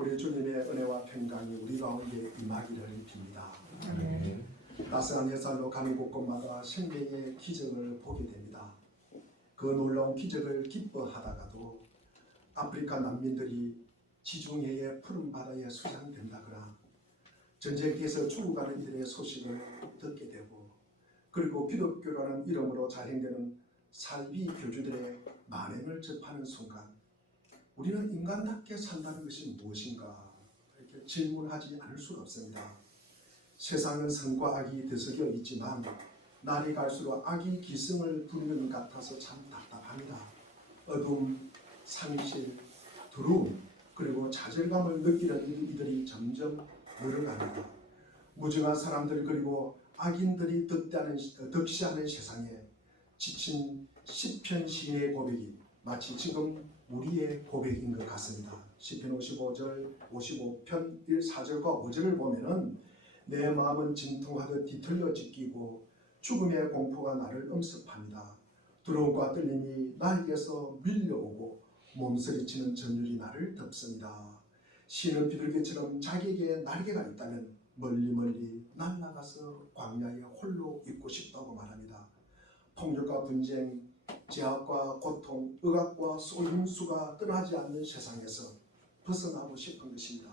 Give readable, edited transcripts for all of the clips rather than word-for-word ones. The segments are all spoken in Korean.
우리 주님의 은혜와 평강이 우리 가운데 임하기를 빕니다. 아멘. 따스한 햇살로 가는 곳곳마다 생명의 기적을 보게 됩니다. 그 놀라운 기적을 기뻐하다가도 아프리카 난민들이 지중해의 푸른 바다에 수장된다거나 전쟁에서 죽어가는 이들의 소식을 듣게 되고, 그리고 기독교라는 이름으로 자행되는 살비 교주들의 만행을 접하는 순간 우리는 인간답게 산다는 것이 무엇인가 이렇게 질문하지 않을 수가 없습니다. 세상은 선과 악이 들썩여 있지만 날이 갈수록 악이 기승을 부리는 것 같아서 참 답답합니다. 어둠, 상실, 두려움, 그리고 좌절감을 느끼는 이들이 점점 늘어갑니다. 무증한 사람들 그리고 악인들이 득시하는 세상에 지친 시편 시인의 고백이 마치 지금 우리의 고백인 것 같습니다. 시편 55절, 55편 4절과 5절을 보면은 내 마음은 진통하듯 뒤틀려 찢기고 죽음의 공포가 나를 엄습합니다. 두려움과 떨림이 나에게서 밀려오고 몸서리치는 전율이 나를 덮습니다. 시는 비둘기처럼 자기에게 날개가 있다면 멀리 날아가서 광야에 홀로 있고 싶다고 말합니다. 폭력과 분쟁, 제약과 고통, 억압과 속임수가 떠나지 않는 세상에서 벗어나고 싶은 것입니다.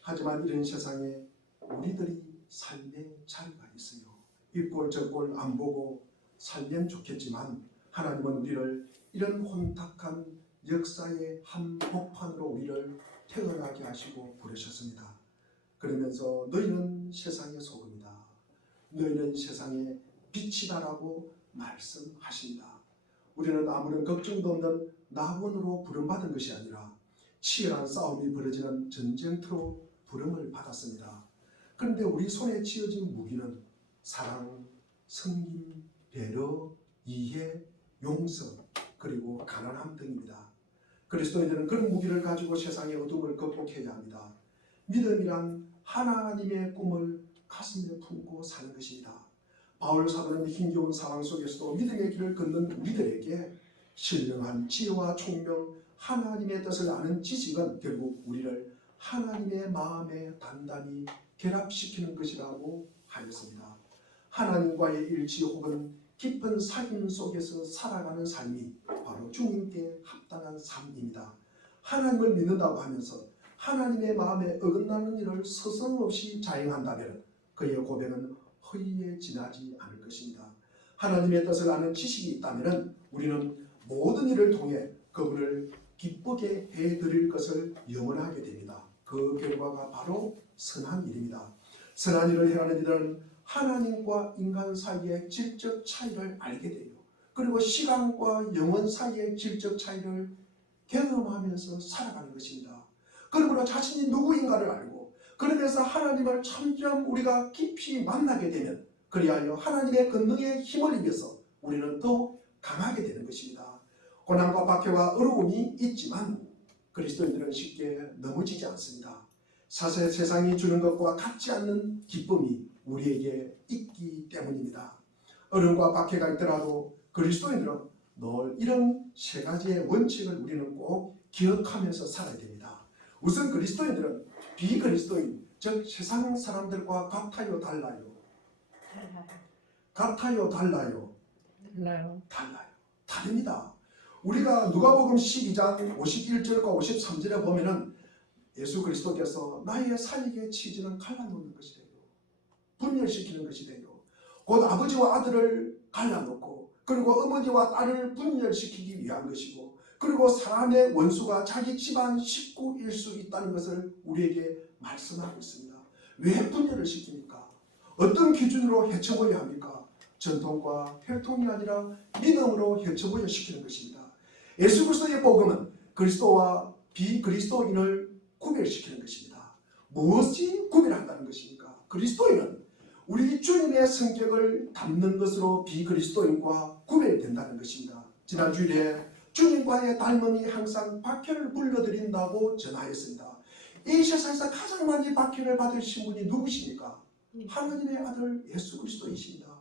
하지만 이런 세상에 우리들이 삶의 자리가 있어요. 이꼴 저꼴 안 보고 살면 좋겠지만 하나님은 우리를 이런 혼탁한 역사의 한복판으로 우리를 태어나게 하시고 부르셨습니다. 그러면서 너희는 세상의 소금이다. 너희는 세상의 빛이다라고 말씀하십니다. 우리는 아무런 걱정도 없는 낙원으로 부름받은 것이 아니라 치열한 싸움이 벌어지는 전쟁터로 부름을 받았습니다. 그런데 우리 손에 쥐어진 무기는 사랑, 섬김, 배려, 이해, 용서, 그리고 가난함 등입니다. 그리스도인들은 그런 무기를 가지고 세상의 어둠을 극복해야 합니다. 믿음이란 하나님의 꿈을 가슴에 품고 사는 것입니다. 바울 사도는 힘겨운 상황 속에서도 믿음의 길을 걷는 우리들에게 신령한 지혜와 총명, 하나님의 뜻을 아는 지식은 결국 우리를 하나님의 마음에 단단히 결합시키는 것이라고 하였습니다. 하나님과의 일치 혹은 깊은 사귐 속에서 살아가는 삶이 바로 주님께 합당한 삶입니다. 하나님을 믿는다고 하면서 하나님의 마음에 어긋나는 일을 서슴없이 자행한다면 그의 고백은 허위에 지나지 않을 것입니다. 하나님의 뜻을 아는 지식이 있다면 우리는 모든 일을 통해 그분을 기쁘게 해드릴 것을 염원하게 됩니다. 그 결과가 바로 선한 일입니다. 선한 일을 행하는 이들은 하나님과 인간 사이의 질적 차이를 알게 돼요. 그리고 시간과 영원 사이의 질적 차이를 경험하면서 살아가는 것입니다. 그러므로 자신이 누구인가를 알고 그러면서 하나님을 점점 우리가 깊이 만나게 되면 그리하여 하나님의 권능에 힘을 입어서 우리는 더 강하게 되는 것입니다. 고난과 박해와 어려움이 있지만 그리스도인들은 쉽게 넘어지지 않습니다. 사실 세상이 주는 것과 같지 않는 기쁨이 우리에게 있기 때문입니다. 어려움과 박해가 있더라도 그리스도인들은 늘 이런 세 가지의 원칙을 우리는 꼭 기억하면서 살아야 됩니다. 우선 그리스도인들은 비그리스도인, 즉 세상 사람들과 같아요, 달라요? 같아요, 달라요? 달라요. 다릅니다. 우리가 누가복음 12장 51절과 53절에 보면은 예수 그리스도께서 나의 살리게 치지는 갈라놓는 것이 돼요. 분열시키는 것이 돼요. 곧 아버지와 아들을 갈라놓고 그리고 어머니와 딸을 분열시키기 위한 것이고 그리고 사람의 원수가 자기 집안 식구일 수 있다는 것을 우리에게 말씀하고 있습니다. 왜 분열을 시킵니까? 어떤 기준으로 해쳐보여야 합니까? 전통과 혈통이 아니라 믿음으로 해쳐보여 시키는 것입니다. 예수 그리스도의 복음은 그리스도와 비그리스도인을 구별시키는 것입니다. 무엇이 구별한다는 것입니까? 그리스도인은 우리 주님의 성격을 담는 것으로 비그리스도인과 구별된다는 것입니다. 지난 주일에 주님과의 닮음이 항상 박해를 불러들인다고 전하였습니다. 이 세상에서 가장 많이 박해를 받으신 분이 누구십니까? 하나님의 아들 예수 그리스도이십니다.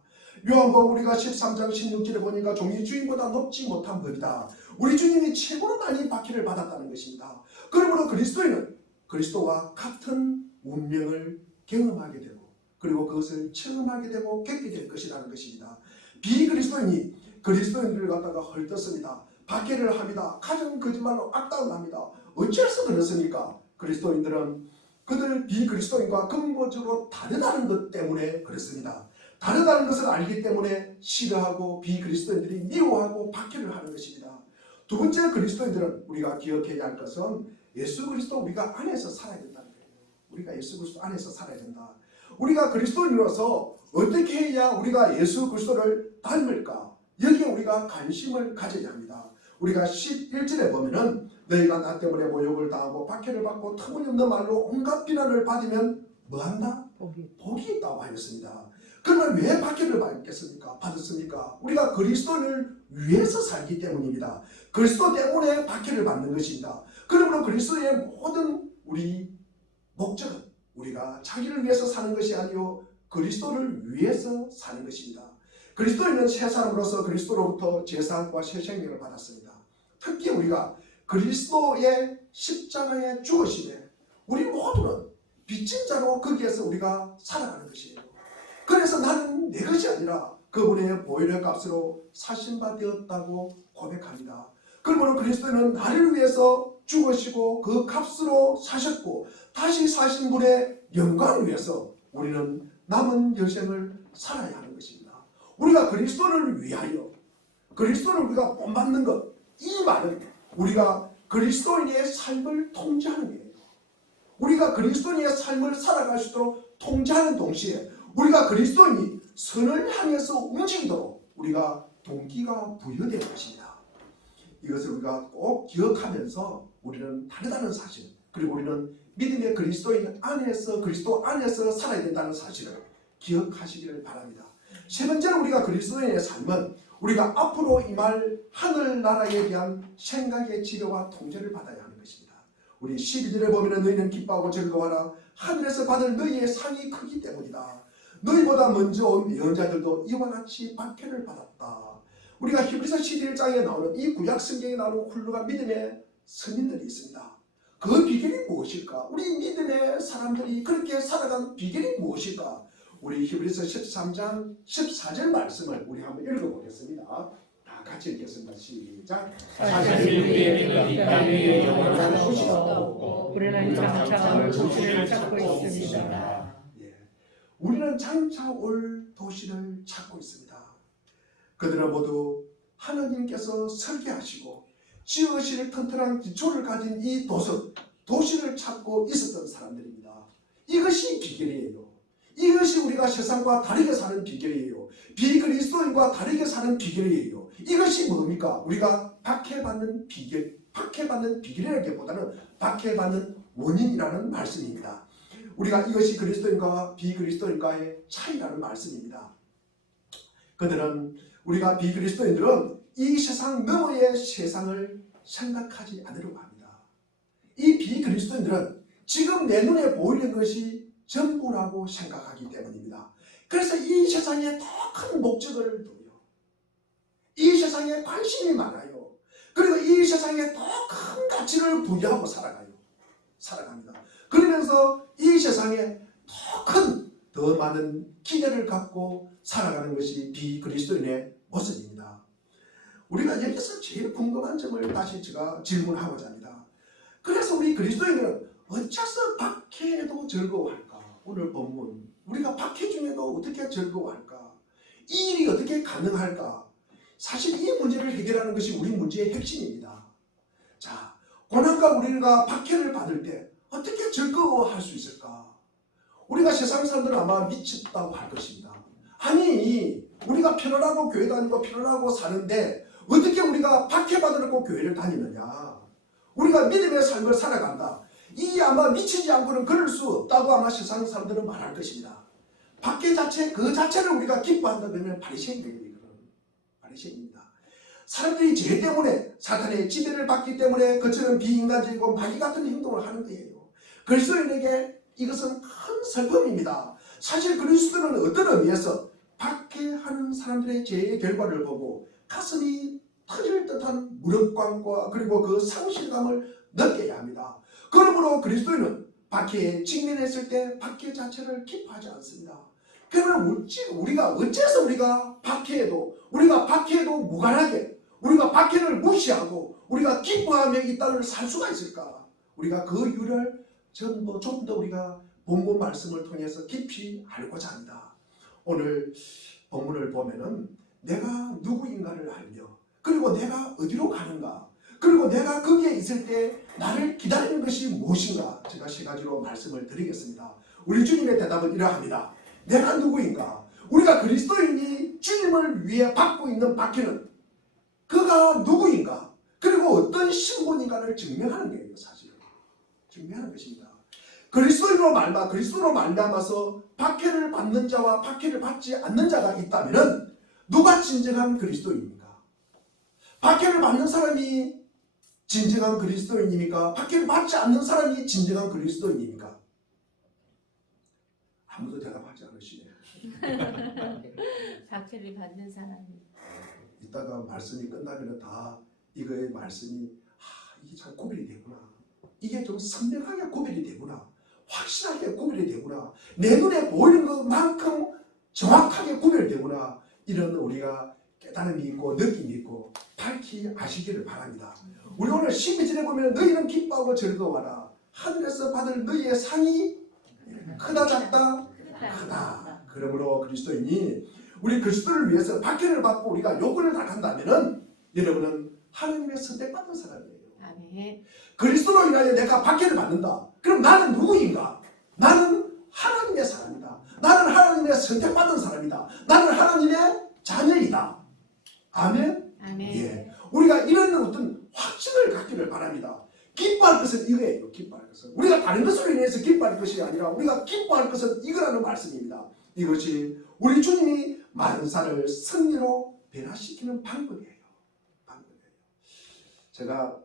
요한복음 우리가 13장 16절에 보니까 종이 주인보다 높지 못한 법이다. 우리 주님이 최고로 많이 박해를 받았다는 것입니다. 그러므로 그리스도인은 그리스도와 같은 운명을 경험하게 되고 그리고 그것을 체험하게 되고 겪게 될 것이라는 것입니다. 비그리스도인이 그리스도인들을 갖다가 헐뜯습니다. 박해를 합니다. 가정 거짓말로 악담합니다. 어째서 그렇습니까? 그리스도인들은 그들 비그리스도인과 근본적으로 다르다는 것 때문에 그렇습니다. 다르다는 것을 알기 때문에 싫어하고 비그리스도인들이 미워하고 박해를 하는 것입니다. 두 번째, 그리스도인들은 우리가 기억해야 할 것은 예수 그리스도 우리가 안에서 살아야 된다는 거예요. 우리가 예수 그리스도 안에서 살아야 된다. 우리가 그리스도인으로서 어떻게 해야 우리가 예수 그리스도를 닮을까? 여기에 우리가 관심을 가져야 합니다. 우리가 11절에 보면은 너희가 나 때문에 모욕을 당하고 박해를 받고 터무니없는 말로 온갖 비난을 받으면 뭐한다? 복이 있다고 하였습니다. 그러면 왜 박해를 받았습니까? 우리가 그리스도를 위해서 살기 때문입니다. 그리스도 때문에 박해를 받는 것입니다. 그러므로 그리스도의 모든 우리 목적은 우리가 자기를 위해서 사는 것이 아니요 그리스도를 위해서 사는 것입니다. 그리스도인은 새 사람으로서 그리스도로부터 제사함과 새 생명을 받았습니다. 특히 우리가 그리스도의 십자가에 죽으심에 우리 모두는 빚진 자로 거기에서 우리가 살아가는 것이에요. 그래서 나는 내 것이 아니라 그분의 보혈의 값으로 사신 바 되었다고 고백합니다. 그러므로 그리스도는 나를 위해서 죽으시고 그 값으로 사셨고 다시 사신 분의 영광을 위해서 우리는 남은 여생을 살아야 하는 것입니다. 우리가 그리스도를 위하여 그리스도를 우리가 본받는 것, 이 말은 우리가 그리스도인의 삶을 통제하는 거예요. 우리가 그리스도인의 삶을 살아갈 수 있도록 통제하는 동시에 우리가 그리스도인이 선을 향해서 움직이도록 우리가 동기가 부여되는 것입니다. 이것을 우리가 꼭 기억하면서 우리는 다르다는 사실, 그리고 우리는 믿음의 그리스도인 안에서 그리스도 안에서 살아야 된다는 사실을 기억하시기를 바랍니다. 세 번째로 우리가 그리스도인의 삶은 우리가 앞으로 임할 하늘나라에 대한 생각의 지혜와 통제를 받아야 하는 것입니다. 우리 12절에 보면 너희는 기뻐하고 즐거워하라. 하늘에서 받을 너희의 상이 크기 때문이다. 너희보다 먼저 온 예언자들도 이와 같이 박해를 받았다. 우리가 히브리서 11장에 나오는 이 구약 성경에 나오는 훌륭한 믿음의 선인들이 있습니다. 그 비결이 무엇일까? 우리 믿음의 사람들이 그렇게 살아간 비결이 무엇일까? 우리 히브리서 13장 14절 말씀을 우리 한번 읽어보겠습니다. 다 같이 읽겠습니다. 시작. 사실 우리에게는 이 땅 위에 영원한 도시가 없고 우리는 장차 올 도시를 찾고 있습니다. 우리는 장차 올 도시를 찾고 있습니다. 그들은 모두 하나님께서 설계하시고 지으실 튼튼한 기초를 가진 이 도시를 찾고 있었던 사람들입니다. 이것이 비결이에요. 이것이 우리가 세상과 다르게 사는 비결이에요. 비그리스도인과 다르게 사는 비결이에요. 이것이 뭡니까? 우리가 박해받는 비결이라기보다는 박해받는 원인이라는 말씀입니다. 우리가 이것이 그리스도인과 비그리스도인과의 차이라는 말씀입니다. 우리가 비그리스도인들은 이 세상 너머의 세상을 생각하지 않으려고 합니다. 이 비그리스도인들은 지금 내 눈에 보이는 것이 전부라고 생각하기 때문입니다. 그래서 이 세상에 더 큰 목적을 두고요. 이 세상에 관심이 많아요. 그리고 이 세상에 더 큰 가치를 부여하고 살아갑니다. 그러면서 이 세상에 더 많은 기대를 갖고 살아가는 것이 비그리스도인의 모습입니다. 우리가 여기서 제일 궁금한 점을 다시 제가 질문하고자 합니다. 그래서 우리 그리스도인은 어째서 박해에도 즐거워할까? 오늘 본문 우리가 박해 중에도 어떻게 즐거워할까? 이 일이 어떻게 가능할까? 사실 이 문제를 해결하는 것이 우리 문제의 핵심입니다. 자, 고난과 우리가 박해를 받을 때 어떻게 즐거워할 수 있을까? 우리가 세상 사람들은 아마 미쳤다고 할 것입니다. 아니, 우리가 편안하고 교회 다니고 편안하고 사는데 어떻게 우리가 박해받으려고 교회를 다니느냐? 우리가 믿음의 삶을 살아간다. 이 아마 미치지 않고는 그럴 수 없다고 아마 세상 사람들은 말할 것입니다. 박해 그 자체를 우리가 기뻐한다 그러면 바리새인들이거든. 바리새인입니다. 사람들이 죄 때문에 사탄의 지배를 받기 때문에 그처럼 비인간적이고 마귀 같은 행동을 하는 거예요. 그리스도인에게 이것은 큰 슬픔입니다. 사실 그리스도는 어떤 의미에서 박해하는 사람들의 죄의 결과를 보고 가슴이 터질 듯한 무력감과 그리고 그 상실감을 느껴야 합니다. 그러므로 그리스도인은 박해에 직면했을 때 박해 자체를 기뻐하지 않습니다. 그러면 우리가 어째서 우리가 박해에도 무관하게 우리가 박해를 무시하고 우리가 기뻐하며 이 땅을 살 수가 있을까? 우리가 그 이유를 좀 더 우리가 본문 말씀을 통해서 깊이 알고자 합니다. 오늘 본문을 보면은 내가 누구인가를 알며 그리고 내가 어디로 가는가 그리고 내가 거기에 있을 때 나를 기다리는 것이 무엇인가 제가 세 가지로 말씀을 드리겠습니다. 우리 주님의 대답은 이러합니다. 내가 누구인가? 우리가 그리스도인이 주님을 위해 받고 있는 박해는 그가 누구인가? 그리고 어떤 신분인가를 증명하는 거예요. 사실은 증명하는 것입니다. 그리스도로 말미암아서 박해를 받는 자와 박해를 받지 않는 자가 있다면 누가 진정한 그리스도인입니까? 박해를 받는 사람이 진정한 그리스도인입니까? 박해를 받지 않는 사람이 진정한 그리스도인입니까? 아무도 대답하지 않으시네요. 박해를 받는 사람이. 이따가 말씀이 끝나면 다 이거의 말씀이 이게 참 구별이 되구나. 이게 좀 선명하게 구별이 되구나. 확실하게 구별이 되구나. 내 눈에 보이는 것만큼 정확하게 구별되구나. 이런 우리가 깨달음이 있고 느낌이 있고 밝히 아시기를 바랍니다. 우리 오늘 12절에 보면 너희는 기뻐하고 즐거워하라. 하늘에서 받을 너희의 상이 크다 작다? 크다. 그러므로 그리스도인이 우리 그리스도를 위해서 박해를 받고 우리가 요구를 나간다면은 여러분은 하나님의 선택받은 사람이에요. 아멘. 그리스도로 인하여 내가 박해를 받는다. 그럼 나는 누구인가? 나는 하나님의 사람이다. 나는 하나님의 선택받은 사람이다. 나는 하나님의 자녀이다. 아멘? 아멘. 예. 우리가 이런 어떤 확신을 갖기를 바랍니다. 기뻐할 것은 이거예요. 기뻐할 것은. 우리가 다른 것으로 인해서 기뻐할 것이 아니라 우리가 기뻐할 것은 이거라는 말씀입니다. 이것이 우리 주님이 만사를 승리로 변화시키는 방법이에요. 제가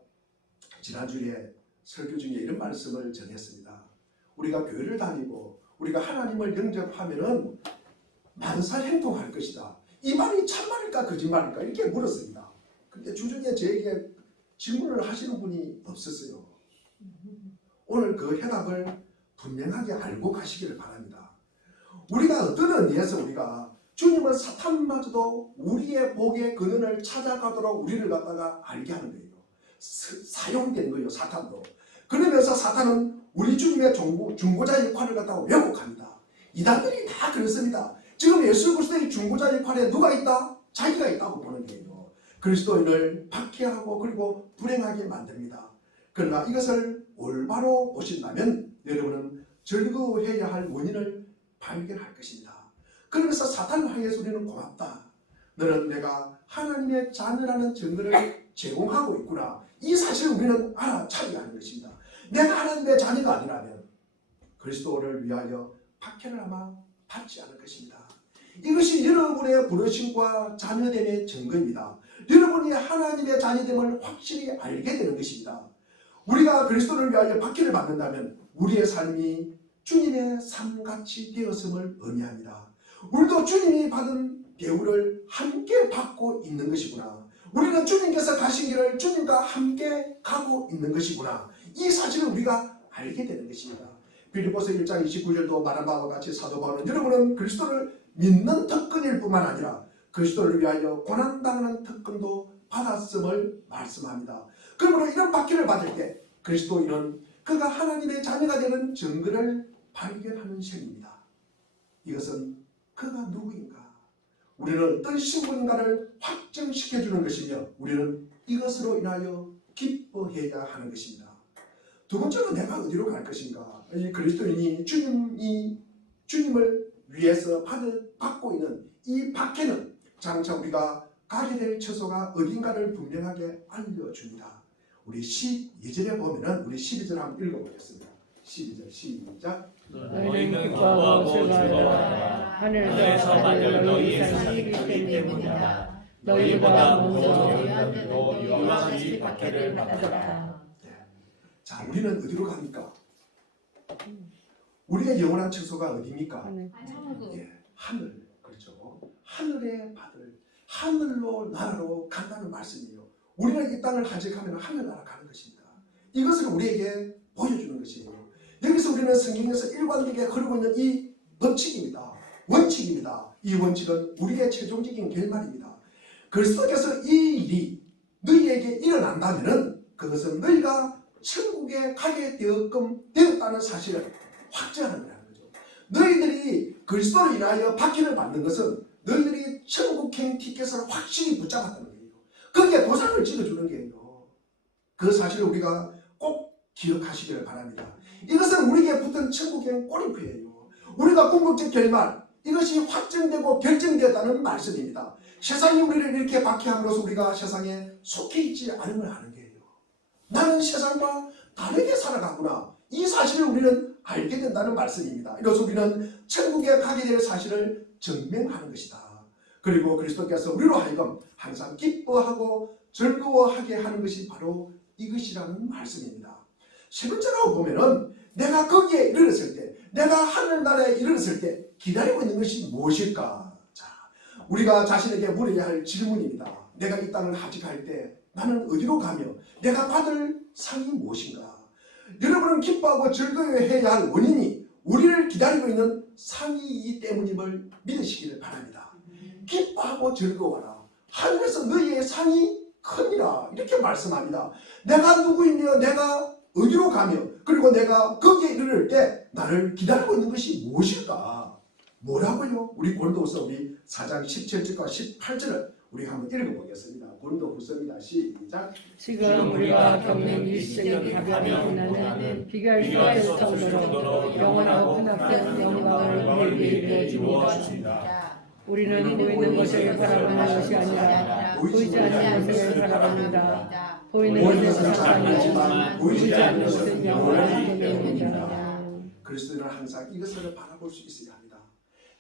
지난주에 설교 중에 이런 말씀을 전했습니다. 우리가 교회를 다니고 우리가 하나님을 영접하면은 만사 행동할 것이다. 이 말이 참말일까 거짓말일까 이렇게 물었습니다. 근데 주중에 저에게 질문을 하시는 분이 없었어요. 오늘 그 해답을 분명하게 알고 가시기를 바랍니다. 우리가 어떤 의미에서 우리가 주님은 사탄마저도 우리의 복의 근원을 찾아가도록 우리를 갖다가 알게 하는 거예요. 사용된 거예요. 사탄도. 그러면서 사탄은 우리 주님의 중보자 역할을 갖다가 왜곡합니다. 이단들이 다 그렇습니다. 지금 예수 그리스도의 중보자 역할에 누가 있다? 자기가 있다고 보는 거예요. 그리스도인을 박해하고 그리고 불행하게 만듭니다. 그러나 이것을 올바로 보신다면 여러분은 즐거워해야 할 원인을 발견할 것입니다. 그러면서 사탄을 향해서 우리는 고맙다. 너는 내가 하나님의 자녀라는 증거를 제공하고 있구나. 이 사실을 우리는 알아차려야 하는 것입니다. 내가 하나님의 자녀가 아니라면 그리스도를 위하여 박해를 아마 받지 않을 것입니다. 이것이 여러분의 부르심과 자녀됨의 증거입니다. 여러분이 하나님의 자녀됨을 확실히 알게 되는 것입니다. 우리가 그리스도를 위하여 박해를 받는다면 우리의 삶이 주님의 삶같이 되었음을 의미합니다. 우리도 주님이 받은 대우를 함께 받고 있는 것이구나. 우리는 주님께서 가신 길을 주님과 함께 가고 있는 것이구나. 이 사실을 우리가 알게 되는 것입니다. 빌립보서 1장 29절도 말한 바와 같이 사도 바울은 여러분은 그리스도를 믿는 특권일 뿐만 아니라 그리스도를 위하여 고난당하는 특권도 받았음을 말씀합니다. 그러므로 이런 박해를 받을 때 그리스도인은 그가 하나님의 자녀가 되는 증거를 발견하는 셈입니다. 이것은 그가 누구인가? 우리는 어떤 신분인가를 확정시켜주는 것이며 우리는 이것으로 인하여 기뻐해야 하는 것입니다. 두 번째로 내가 어디로 갈 것인가? 이 그리스도인이 주님을 위해서 받고 있는 이 박해는 장차 우리가 가게 될 처소가 어딘가를 분명하게 알려줍니다. 우리 12절에 보면은 우리 12절 한번 읽어보겠습니다. 12절 시작. 너희는 기뻐하고 즐거워하라. 하늘에서 받을 너희의 상이 크기 때문이다. 너희보다 먼저 요한도 이와 박해를 받았다. 자, 우리는 어디로 갑니까? 우리의 영원한 처소가 어디입니까? 천국. 예, 하늘. 그렇죠. 하늘에 받을 하늘로 나라로 간다는 말씀이에요. 우리는 이 땅을 간직하면 하늘나라 가는 것입니다. 이것을 우리에게 보여주는 것이에요. 여기서 우리는 성경에서 일관되게 흐르고 있는 이 법칙입니다. 원칙입니다. 이 원칙은 우리의 최종적인 결말입니다. 그리스도께서 이 일이 너희에게 일어난다면 그것은 너희가 천국에 가게 되었다는 사실을 확증하는 거라는 거죠. 너희들이 그리스도로 인하여 박해를 받는 것은 너희들이 천국행 티켓을 확실히 붙잡았다는 거예요. 거기에 도장을 찍어주는 거예요. 그 사실을 우리가 꼭 기억하시기를 바랍니다. 이것은 우리에게 붙은 천국행 꼬리표예요. 우리가 궁극적 결말, 이것이 확정되고 결정되었다는 말씀입니다. 세상이 우리를 이렇게 박해함으로써 우리가 세상에 속해 있지 않음을 하는 거예요. 나는 세상과 다르게 살아가구나. 이 사실을 우리는 알게 된다는 말씀입니다. 이로써 우리는 천국에 가게 될 사실을 증명하는 것이다. 그리고 그리스도께서 우리로 하여금 항상 기뻐하고 즐거워하게 하는 것이 바로 이것이라는 말씀입니다. 세 번째로 보면은 내가 거기에 이르렀을 때, 내가 하늘나라에 이르렀을 때 기다리고 있는 것이 무엇일까? 자, 우리가 자신에게 물어야 할 질문입니다. 내가 이 땅을 하직할 때 나는 어디로 가며 내가 받을 상이 무엇인가? 여러분은 기뻐하고 즐거워해야 할 원인이 우리를 기다리고 있는 상이이기 때문임을 믿으시기를 바랍니다. 기뻐하고 즐거워하라. 하늘에서 너희의 상이 크니라. 이렇게 말씀합니다. 내가 누구이며 내가 어디로 가며 그리고 내가 거기에 이르를 때 나를 기다리고 있는 것이 무엇일까? 뭐라고요? 우리 고린도후서 우리 4장 17절과 18절을 우리 한번 읽어보겠습니다. 고린도후서입니다. 시작. 지금 우리가 겪는 일시적인 가벼운 고난은 비교할 수 없을 정도로 영원하고 크나큰 영광을 우리에게 이루어줍니다. 우리는 보이는 것을 바라보는 것이 아니라 보이지 않는 것을 바라봅니다. 보이는 것은 잠깐이지만 보이지 않는 것은 영원하기 때문입니다. 그리스도는 항상 이것을 바라볼 수 있어야 합니다.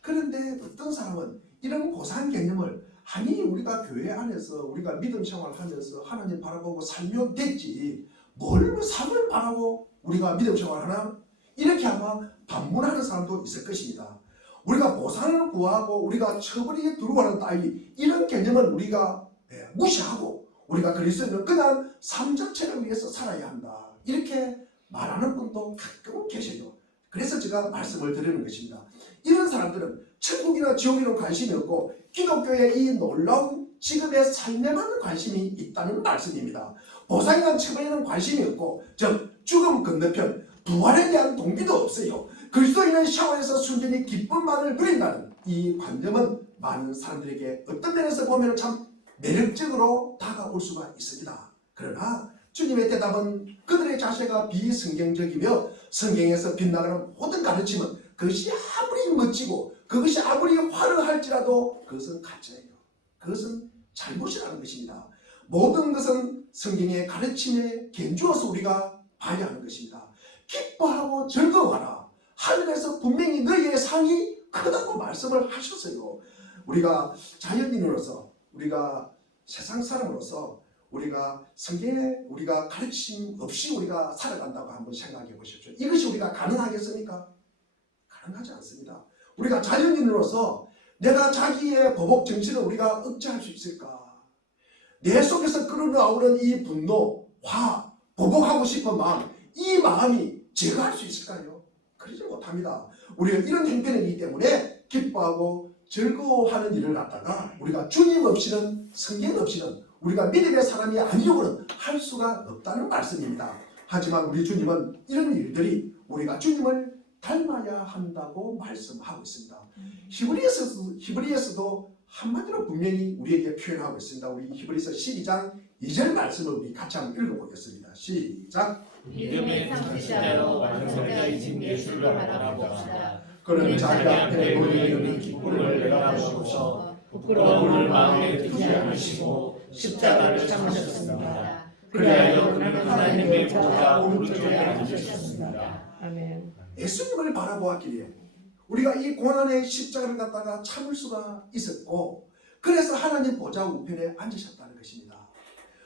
그런데 어떤 사람은 이런 고상 개념을 아니 우리가 교회 안에서 우리가 믿음 생활을 하면서 하나님 바라보고 살면 됐지 뭘 삶을 바라고 우리가 믿음 생활을 하나? 이렇게 아마 반문하는 사람도 있을 것입니다. 우리가 보상을 구하고 우리가 처벌이 들어오는 따위 이런 개념은 우리가 무시하고 우리가 그리스도인은 그냥 삶 자체를 위해서 살아야 한다. 이렇게 말하는 분도 가끔 계셔요. 그래서 제가 말씀을 드리는 것입니다. 이런 사람들은 천국이나 지옥에는 관심이 없고 기독교의 이 놀라운 지금의 삶에만 관심이 있다는 말씀입니다. 보상이나 처벌에는 관심이 없고 즉 죽음 건너편 부활에 대한 동기도 없어요. 그리스도인은 샤워에서 순전히 기쁨만을 누린다는 이 관념은 많은 사람들에게 어떤 면에서 보면 참 매력적으로 다가올 수가 있습니다. 그러나 주님의 대답은 그들의 자세가 비성경적이며 성경에서 빗나가는 모든 가르침은 그것이 아무리 멋지고 그것이 아무리 화려할지라도 그것은 가짜예요. 그것은 잘못이라는 것입니다. 모든 것은 성경의 가르침에 견주어서 우리가 봐야 하는 것입니다. 기뻐하고 즐거워하라. 하늘에서 분명히 너희의 상이 크다고 말씀을 하셨어요. 우리가 자연인으로서 우리가 세상 사람으로서 우리가 성경에 우리가 가르침 없이 우리가 살아간다고 한번 생각해 보십시오. 이것이 우리가 가능하겠습니까? 가능하지 않습니다. 우리가 자연인으로서 내가 자기의 보복 정신을 우리가 억제할 수 있을까? 내 속에서 끌어나오는 이 분노, 화, 보복하고 싶은 마음, 이 마음이 제거할 수 있을까요? 그러지 못합니다. 우리가 이런 형편이기 때문에 기뻐하고 즐거워하는 일을 갖다가 우리가 주님 없이는 성경 없이는 우리가 믿음의 사람이 아니고는 할 수가 없다는 말씀입니다. 하지만 우리 주님은 이런 일들이 우리가 주님을 닮아야 한다고 말씀하고 있습니다. 히브리에서도 한마디로 분명히 우리에게 표현하고 있습니다. 우리 히브리서 12장 2절 말씀을 우리 같이 한번 읽어보겠습니다. 시작. 믿음의 상실자로 완성자이신 예수를 바라봅시다. 그는 자기 앞에 놓여 있는 기쁨을 내려다보고서 부끄러움을 마음에 두지 않으시고 십자가를 참으셨습니다. 그리하여 그는 하나님의 보좌 오른쪽에 앉으셨습니다. 아멘. 예수님을 바라보았기에 우리가 이 고난의 십자가를 갖다가 참을 수가 있었고 그래서 하나님 보좌 우편에 앉으셨다는 것입니다.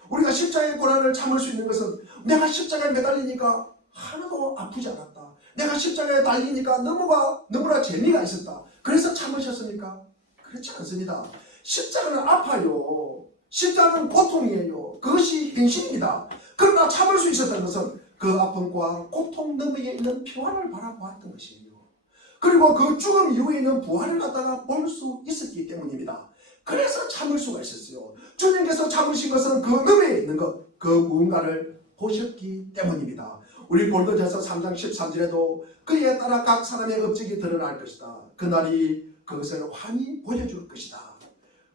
우리가 십자가의 고난을 참을 수 있는 것은 내가 십자가에 매달리니까 하나도 아프지 않았다. 내가 십자가에 달리니까 너무나 재미가 있었다. 그래서 참으셨습니까? 그렇지 않습니다. 십자가는 아파요. 십자가는 고통이에요. 그것이 현실입니다. 그러나 참을 수 있었던 것은 그 아픔과 고통 너머에 있는 평안을 바라보았던 것이에요. 그리고 그 죽음 이후에 있는 부활을 갖다가 볼 수 있었기 때문입니다. 그래서 참을 수가 있었어요. 주님께서 참으신 것은 그 너머에 있는 것, 그 무언가를 보셨기 때문입니다. 우리 골로새서 3장 13절에도 그에 따라 각 사람의 업적이 드러날 것이다. 그날이 그것을 환히 보여줄 것이다.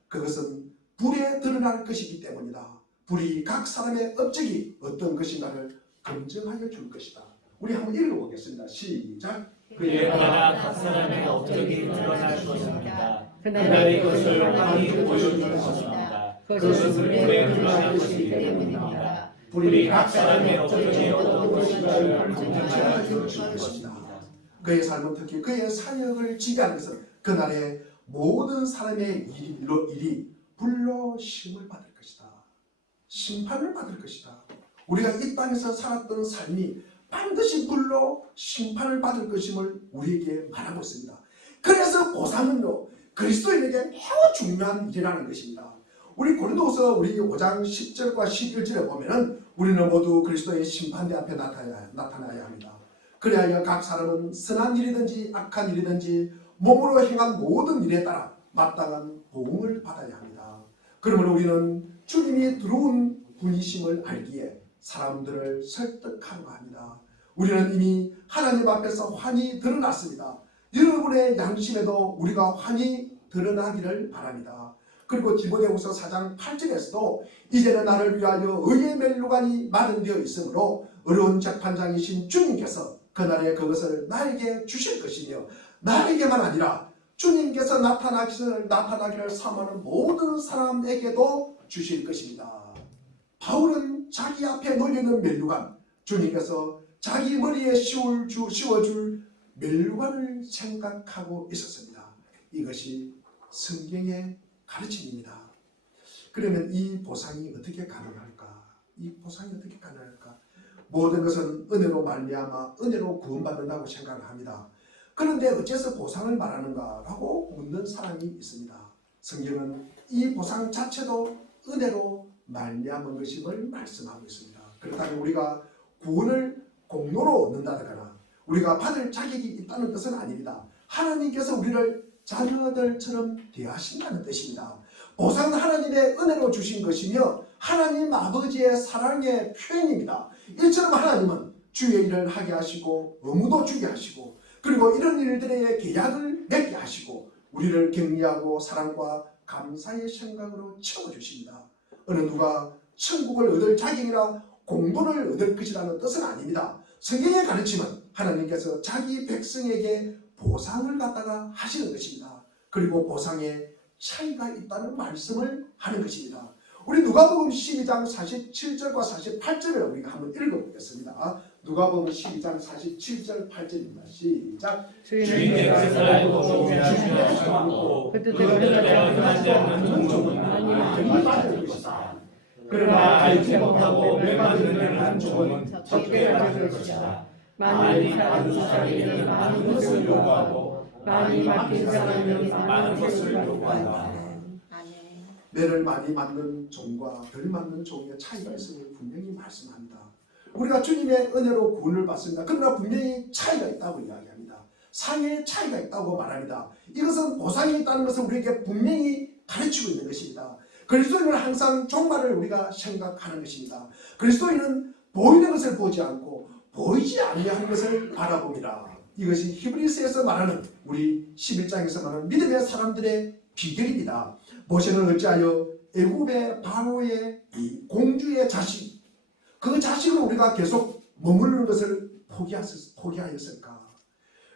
그것은 불에 드러날 것이기 때문이다. 불이 각 사람의 업적이 어떤 것인가를 검증하여 줄 것이다. 우리 한번 읽어보겠습니다. 시작. 그에 따라 각 사람의 업적이 드러날 것입니다. 그날이 그것을 환히 보여줄 것입니다. 그것은 불에 드러날 것이기 때문입니다. 불이 각 사람의 업적이 어떤 것인가를 검증하여 줄 것입니다. 그의 삶은 특히 그의 사역을 지배하는 것은 그날의 모든 사람의 일이 불로 시험을 받을 것이다. 심판을 받을 것이다. 우리가 이 땅에서 살았던 삶이 반드시 불로 심판을 받을 것임을 우리에게 말하고 있습니다. 그래서 보상은요, 그리스도인에게 매우 중요한 일이라는 것입니다. 우리 고린도후서 우리 5장 10절과 11절에 보면은 우리는 모두 그리스도의 심판대 앞에 나타나야 합니다. 그리하여 각 사람은 선한 일이든지 악한 일이든지 몸으로 행한 모든 일에 따라 마땅한 보응을 받아야 합니다. 그러므로 우리는 주님이 들어온 분이심을 알기에 사람들을 설득하려고 합니다. 우리는 이미 하나님 앞에서 환히 드러났습니다. 여러분의 양심에도 우리가 환히 드러나기를 바랍니다. 그리고 디모데후서 4장 8절에서도 이제는 나를 위하여 의의 멸류관이 마련되어 있으므로 어려운 재판장이신 주님께서 그날에 그것을 나에게 주실 것이며 나에게만 아니라 주님께서 나타나기를 사모하는 모든 사람에게도 주실 것입니다. 바울은 자기 앞에 놓여있는 멸류관, 주님께서 자기 머리에 씌워줄 멸류관을 생각하고 있었습니다. 이것이 성경의 가르침입니다. 그러면 이 보상이 어떻게 가능할까? 이 보상이 어떻게 가능할까? 모든 것은 은혜로 말미암아 은혜로 구원받는다고 생각을 합니다. 그런데 어째서 보상을 말하는가라고 묻는 사람이 있습니다. 성경은 이 보상 자체도 은혜로 말미암은 것임을 말씀하고 있습니다. 그렇다면 우리가 구원을 공로로 얻는다거나 우리가 받을 자격이 있다는 뜻은 아닙니다. 하나님께서 우리를 자녀들처럼 대하신다는 뜻입니다. 보상은 하나님의 은혜로 주신 것이며 하나님 아버지의 사랑의 표현입니다. 이처럼 하나님은 주의 일을 하게 하시고 의무도 주게 하시고 그리고 이런 일들의 계약을 맺게 하시고 우리를 격려하고 사랑과 감사의 생각으로 채워주십니다. 어느 누가 천국을 얻을 자격이나 공분을 얻을 것이라는 뜻은 아닙니다. 성경의 가르침은 하나님께서 자기 백성에게 보상을 갖다가 하시는 것입니다. 그리고 보상에 차이가 있다는 말씀을 하는 것입니다. 우리 누가복음 12장 47절과 48절을 우리가 한번 읽어보겠습니다. 누가복음 12장 47절 8절입니다. 시작. 주인께서 알고 주시고 그때대로 행하지 않는 종족은 많이 받을 것이다. 그러나 알지 못하고 매맞는 일을 한 종은 적게 받을 것이다. 많이 받은 자에게 많은 것을 요구하고 많이 맡긴 사람에게 많은 것을 요구한다. 매를 많이 맞는 종과 덜 맞는 종의 차이가 있음을 분명히 말씀합니다. 우리가 주님의 은혜로 구원을 받습니다. 그러나 분명히 차이가 있다고 이야기합니다. 상의 차이가 있다고 말합니다. 이것은 보상이 있다는 것을 우리에게 분명히 가르치고 있는 것입니다. 그리스도인은 항상 종말을 우리가 생각하는 것입니다. 그리스도인은 보이는 것을 보지 않고 보이지 아니하는 것을 바라봅니다. 이것이 히브리서에서 말하는 우리 11장에서 말하는 믿음의 사람들의 비결입니다. 모세는 어찌하여 애굽의 바로의 이 공주의 자식, 그 자식을 우리가 계속 머무르는 것을 포기하였을까?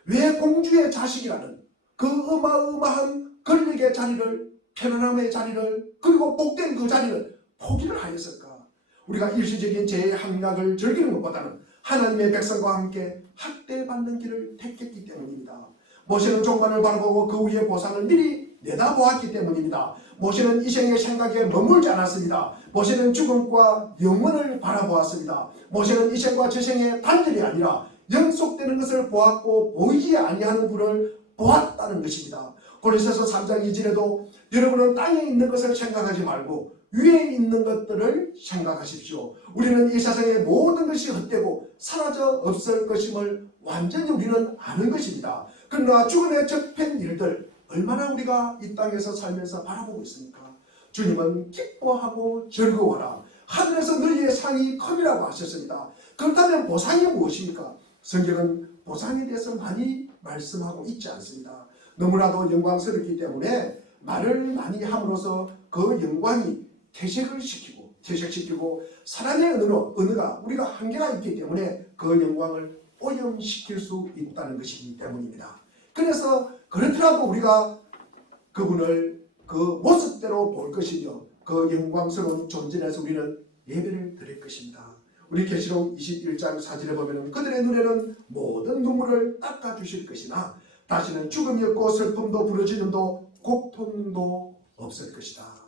왜 공주의 자식이라는 그 어마어마한 권력의 자리를, 편안함의 자리를, 그리고 복된 그 자리를 포기를 하였을까? 우리가 일시적인 죄의 함락을 즐기는 것보다는 하나님의 백성과 함께 학대받는 길을 택했기 때문입니다. 모세는 종말을 바라보고 그 후의 보상을 미리 내다보았기 때문입니다. 모세는 이 생의 생각에 머물지 않았습니다. 모세는 죽음과 영원을 바라보았습니다. 모세는 이 생과 저 생의 단절이 아니라 영속되는 것을 보았고 보이지 아니하는 분을 보았다는 것입니다. 고린도서 3장 2절에도 여러분은 땅에 있는 것을 생각하지 말고 위에 있는 것들을 생각하십시오. 우리는 이 세상의 모든 것이 헛되고 사라져 없을 것임을 완전히 우리는 아는 것입니다. 그러나 죽음에 접한 일들 얼마나 우리가 이 땅에서 살면서 바라보고 있습니까? 주님은 기뻐하고 즐거워라. 하늘에서 너희의 상이 컵이라고 하셨습니다. 그렇다면 보상이 무엇입니까? 성경은 보상에 대해서 많이 말씀하고 있지 않습니다. 너무나도 영광스럽기 때문에 말을 많이 함으로써 그 영광이 퇴색시키고 사람의 언어가 우리가 한계가 있기 때문에 그 영광을 오염시킬 수 있다는 것이기 때문입니다. 그래서 그렇더라도 우리가 그분을 그 모습대로 볼 것이며 그 영광스러운 존재에서 우리는 예배를 드릴 것입니다. 우리 계시록 21장 4절에 보면 그들의 눈에는 모든 눈물을 닦아주실 것이나 다시는 죽음이 없고 슬픔도 부르짖음도 고통도 없을 것이다.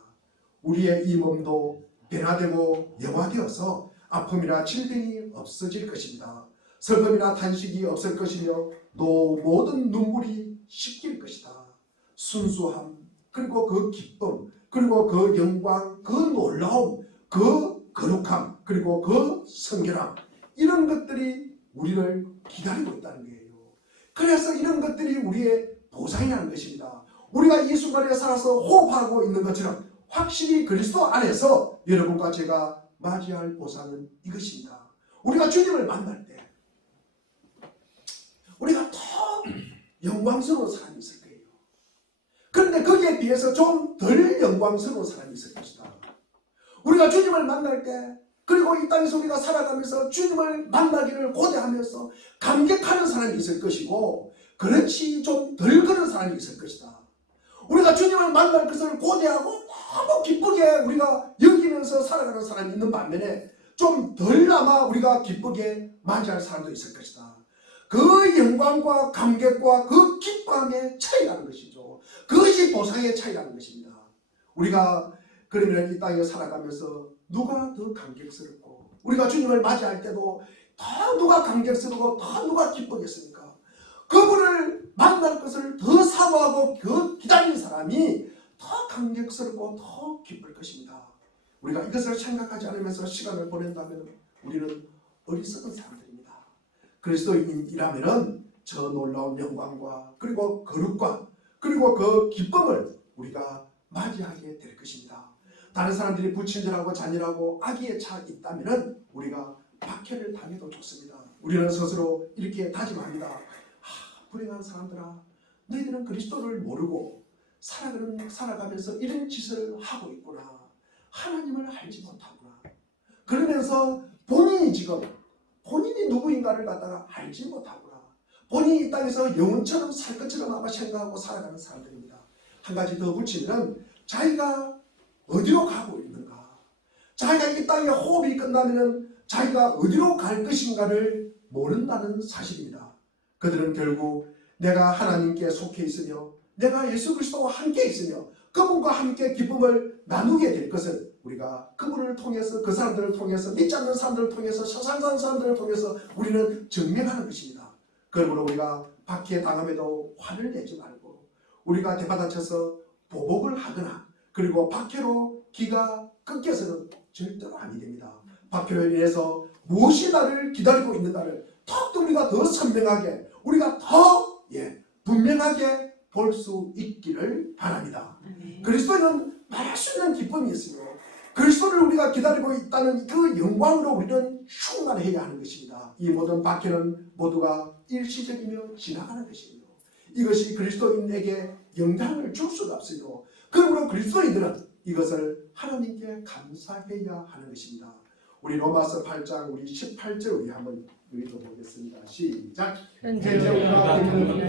우리의 이 몸도 변화되고 영화되어서 아픔이나 질병이 없어질 것입니다. 슬픔이나 탄식이 없을 것이며 또 모든 눈물이 씻길 것이다. 순수함, 그리고 그 기쁨, 그리고 그 영광, 그 놀라움, 그 거룩함, 그리고 그 성결함, 이런 것들이 우리를 기다리고 있다는 거예요. 그래서 이런 것들이 우리의 보상이라는 것입니다. 우리가 이 순간에 살아서 호흡하고 있는 것처럼 확실히 그리스도 안에서 여러분과 제가 맞이할 보상은 이것입니다. 우리가 주님을 만날 때 우리가 더 영광스러운 사람이 있을 거예요. 그런데 거기에 비해서 좀 덜 영광스러운 사람이 있을 것이다. 우리가 주님을 만날 때, 그리고 이 땅에서 우리가 살아가면서 주님을 만나기를 고대하면서 감격하는 사람이 있을 것이고, 그렇지 좀 덜 그런 사람이 있을 것이다. 우리가 주님을 만날 것을 고대하고 너무 기쁘게 우리가 여기면서 살아가는 사람이 있는 반면에 좀 덜 아마 우리가 기쁘게 맞이할 사람도 있을 것이다. 그 영광과 감격과 그 기쁨의 차이라는 것이죠. 그것이 보상의 차이라는 것입니다. 우리가 그러면 이 땅에 살아가면서 누가 더 감격스럽고, 우리가 주님을 맞이할 때도 더 누가 감격스럽고 더 누가 기쁘겠습니까? 그분을 만날 것을 더 사모하고 더 기다리는 사람이 더 감격스럽고 더 기쁠 것입니다. 우리가 이것을 생각하지 않으면서 시간을 보낸다면 우리는 어리석은 사람들입니다. 그리스도인이라면 저 놀라운 영광과 그리고 거룩과 그리고 그 기쁨을 우리가 맞이하게 될 것입니다. 다른 사람들이 불친절하고 잔인하고 악의에 차 있다면 우리가 박해를 당해도 좋습니다. 우리는 스스로 이렇게 다짐합니다. 불행한 사람들아, 너희들은 그리스도를 모르고 살아가면서 이런 짓을 하고 있구나. 하나님을 알지 못하구나. 그러면서 본인이 누구인가를 갖다가 알지 못하구나. 본인이 이 땅에서 영혼처럼 살 것처럼 아마 생각하고 살아가는 사람들입니다. 한 가지 더 붙이면 자기가 어디로 가고 있는가, 자기가 이 땅에 호흡이 끝나면 자기가 어디로 갈 것인가를 모른다는 사실입니다. 그들은 결국 내가 하나님께 속해 있으며 내가 예수 그리스도와 함께 있으며 그분과 함께 기쁨을 나누게 될 것을 우리가 그분을 통해서, 그 사람들을 통해서, 믿지 않는 사람들을 통해서, 세상 사는 사람들을 통해서 우리는 증명하는 것입니다. 그러므로 우리가 박해 당함에도 화를 내지 말고 우리가 대받아쳐서 보복을 하거나 그리고 박해로 기가 끊겨서는 절대로 아니 됩니다. 박해로 인해서 무엇이 나를 기다리고 있는가를 더욱더 우리가 더 선명하게, 우리가 더 분명하게 볼 수 있기를 바랍니다. 그리스도는 말할 수 있는 기쁨이 있으며 그리스도를 우리가 기다리고 있다는 그 영광으로 우리는 충만해야 하는 것입니다. 이 모든 박해는 모두가 일시적이며 지나가는 것이며 이것이 그리스도인에게 영향을 줄 수가 없으며 그러므로 그리스도인들은 이것을 하나님께 감사해야 하는 것입니다. 우리 로마서 8장 우리 18절 우리 한번 읽어보겠습니다. 시작. 현재 우리가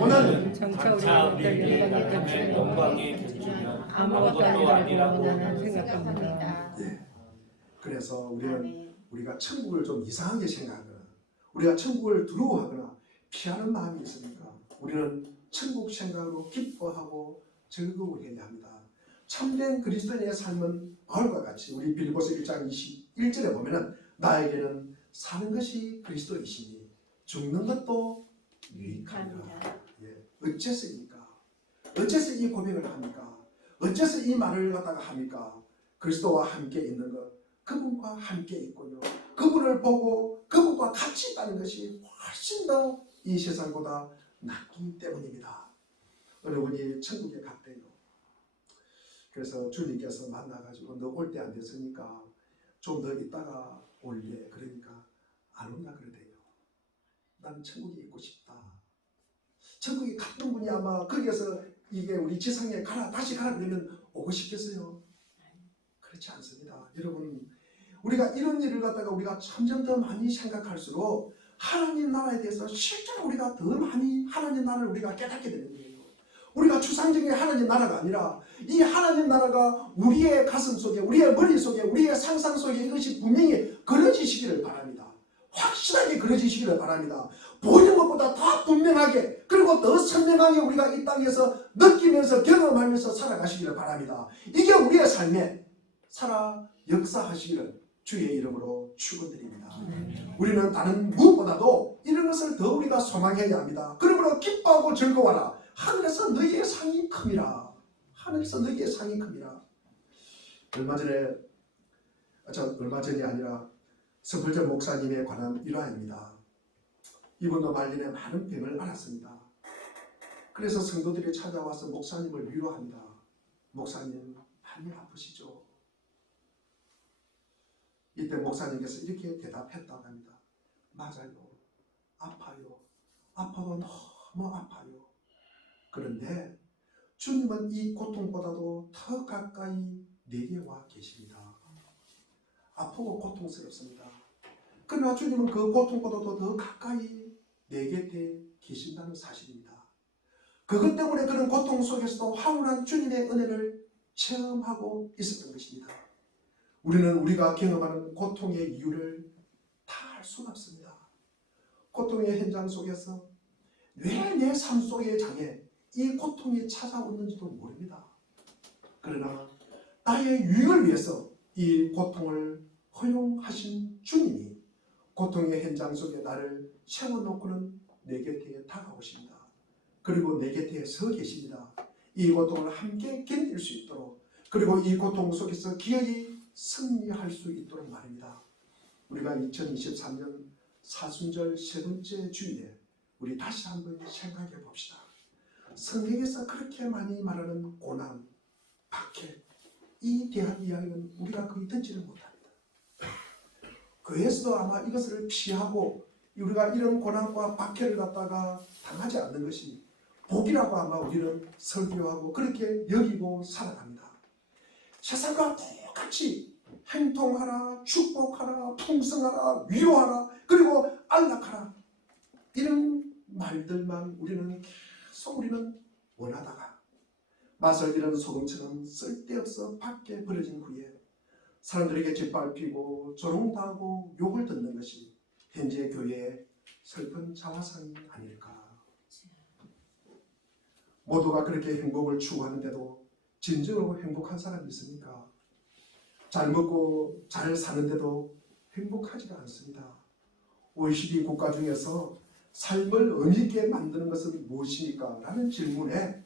원하는 장차 우리가 영광이 되는 아무것도 아니라고 나는 생각합니다. 그래서 우리가 천국을 좀 이상하게 생각하거나 우리가 천국을 두려워하거나 피하는 마음이 있으니까 우리는 천국 생각으로 기뻐하고 즐거워해야 합니다. 참된 그리스도인의 삶은 바울과 같이 우리 빌립보서 1장 21절에 보면은 나에게는 사는 것이 그리스도이시니 죽는 것도 유익합니다. 어째서입니까? 어째서 이 고백을 합니까? 어째서 이 말을 갖다가 합니까? 그리스도와 함께 있는 것, 그분과 함께 있군요. 그분을 보고 그분과 같이 있다는 것이 훨씬 더 이 세상보다 낫기 때문입니다. 어느 분이 천국에 갔대요. 그래서 주님께서 만나가지고 너 올 때 안 됐으니까 좀 더 있다가 올래. 그러니까 안 온다 그러대요. 난 천국에 있고 싶다. 천국에 갔던 분이 아마 거기에서 이게 우리 지상에 가라 다시 가라 그러면 오고 싶겠어요? 그렇지 않습니다. 여러분, 우리가 이런 일을 갖다가 우리가 점점 더 많이 생각할수록 하나님 나라에 대해서 실제로 우리가 더 많이 하나님 나라를 우리가 깨닫게 되는 거예요. 우리가 추상적인 하나님 나라가 아니라 이 하나님 나라가 우리의 가슴 속에, 우리의 머릿속에, 우리의 상상 속에 이것이 분명히 그려지시기를 바랍니다. 확실하게 그려지시기를 바랍니다. 보이는 것보다 더 분명하게, 그리고 더 선명하게 우리가 이 땅에서 느끼면서 경험하면서 살아가시기를 바랍니다. 이게 우리의 삶에 살아 역사하시기를 주의 이름으로 축원드립니다. 우리는 다른 무엇보다도 이런 것을 더 우리가 소망해야 합니다. 그러므로 기뻐하고 즐거워라. 하늘에서 너희의 상이 큼이라. 하늘에서 너희의 상이 큼이라. 얼마 전이 아니라 서불전 목사님에 관한 일화입니다. 이분도 말년에 많은 병을 앓았습니다. 그래서 성도들이 찾아와서 목사님을 위로합니다. 목사님 많이 아프시죠? 이때 목사님께서 이렇게 대답했다고 합니다. 맞아요. 아파요. 아파도 너무 아파요. 그런데 주님은 이 고통보다도 더 가까이 내게 와 계십니다. 아프고 고통스럽습니다. 그러나 주님은 그 고통보다도 더 가까이 내 곁에 계신다는 사실입니다. 그것 때문에 그런 고통 속에서도 황홀한 주님의 은혜를 체험하고 있었던 것입니다. 우리는 우리가 경험하는 고통의 이유를 다 알 수가 없습니다. 고통의 현장 속에서 왜 내 삶 속의 장에 이 고통이 찾아오는지도 모릅니다. 그러나 나의 유익을 위해서 이 고통을 허용하신 주님이 고통의 현장 속에 나를 세워놓고는 내 곁에 다가오십니다. 그리고 내 곁에 서 계십니다. 이 고통을 함께 견딜 수 있도록, 그리고 이 고통 속에서 기어이 승리할 수 있도록 말입니다. 우리가 2023년 사순절 세 번째 주일에 우리 다시 한번 생각해 봅시다. 성경에서 그렇게 많이 말하는 고난, 박해, 이 대한 이야기는 우리가 거의 듣지를 못합니다. 교회에서도 아마 이것을 피하고 우리가 이런 고난과 박해를 갖다가 당하지 않는 것이 복이라고 아마 우리는 설교하고 그렇게 여기고 살아갑니다. 세상과 똑같이 행통하라, 축복하라, 풍성하라, 위로하라, 그리고 안락하라, 이런 말들만 우리는 원하다가 맛을 잃은 소금처럼 쓸데없어 밖에 버려진 후에 사람들에게 짓밟히고 조롱당하고 욕을 듣는 것이 현재 교회의 슬픈 자화상이 아닐까. 모두가 그렇게 행복을 추구하는데도 진정으로 행복한 사람이 있습니까? 잘 먹고 잘 사는데도 행복하지가 않습니다. OECD 국가 중에서 삶을 의미있게 만드는 것은 무엇입니까? 라는 질문에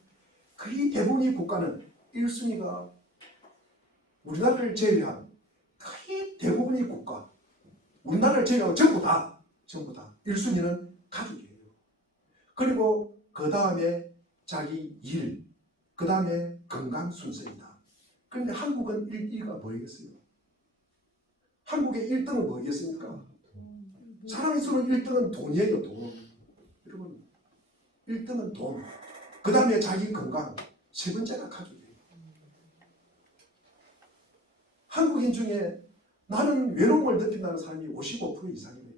거의 대부분의 국가는 1순위가 우리나라를 제외한 거의 대부분의 국가, 우리나라를 제외하고 전부 다 1순위는 가족이에요. 그리고 그 다음에 자기 일, 그 다음에 건강 순서입니다. 그런데 한국은 1위가 뭐겠어요? 한국의 1등은 뭐겠습니까? 사람이 쓰는 1등은 돈이에요, 돈. 여러분, 1등은 돈. 그 다음에 자기 건강. 세 번째가 가족이에요. 한국인 중에 나는 외로움을 느낀다는 사람이 55% 이상이에요.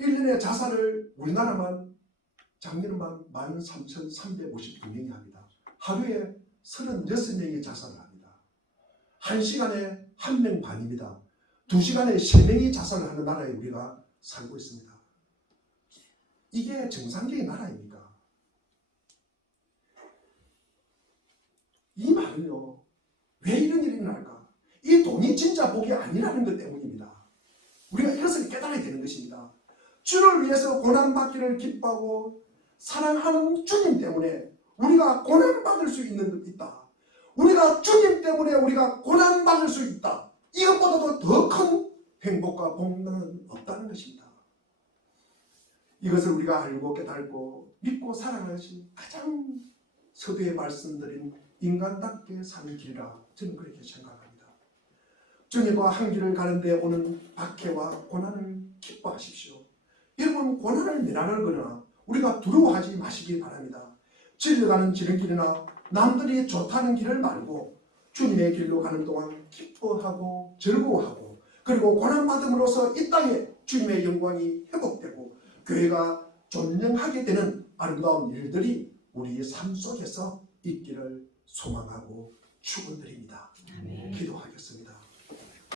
1년에 자살을 우리나라만 작년만 13,352명이 합니다. 하루에 36명이 자살을 합니다. 1시간에 1명 반입니다. 2시간에 3명이 자살을 하는 나라에 우리가 살고 있습니다. 이게 정상적인 나라입니까? 이 말은요, 왜 이런 일이 일어날까? 이 돈이 진짜 복이 아니라는 것 때문입니다. 우리가 이것을 깨달아야 되는 것입니다. 주를 위해서 고난받기를 기뻐하고 사랑하는 주님 때문에 우리가 고난받을 수 있는 것 있다. 우리가 주님 때문에 우리가 고난받을 수 있다. 이것보다도 더 큰 행복과 복락은 없다는 것입니다. 이것을 우리가 알고 깨닫고 믿고 살아가야지 가장 서두에 말씀드린 인간답게 사는 길이라 저는 그렇게 생각합니다. 주님과 한 길을 가는데 오는 박해와 고난을 기뻐하십시오. 여러분, 고난을 면하거나 우리가 두려워하지 마시기 바랍니다. 질려가는 지름길이나 남들이 좋다는 길을 말고 주님의 길로 가는 동안 기뻐하고 즐거워하고, 그리고 고난받음으로써 이 땅에 주님의 영광이 회복되고 교회가 존영하게 되는 아름다운 일들이 우리의 삶 속에서 있기를 소망하고 축원드립니다. 기도하겠습니다.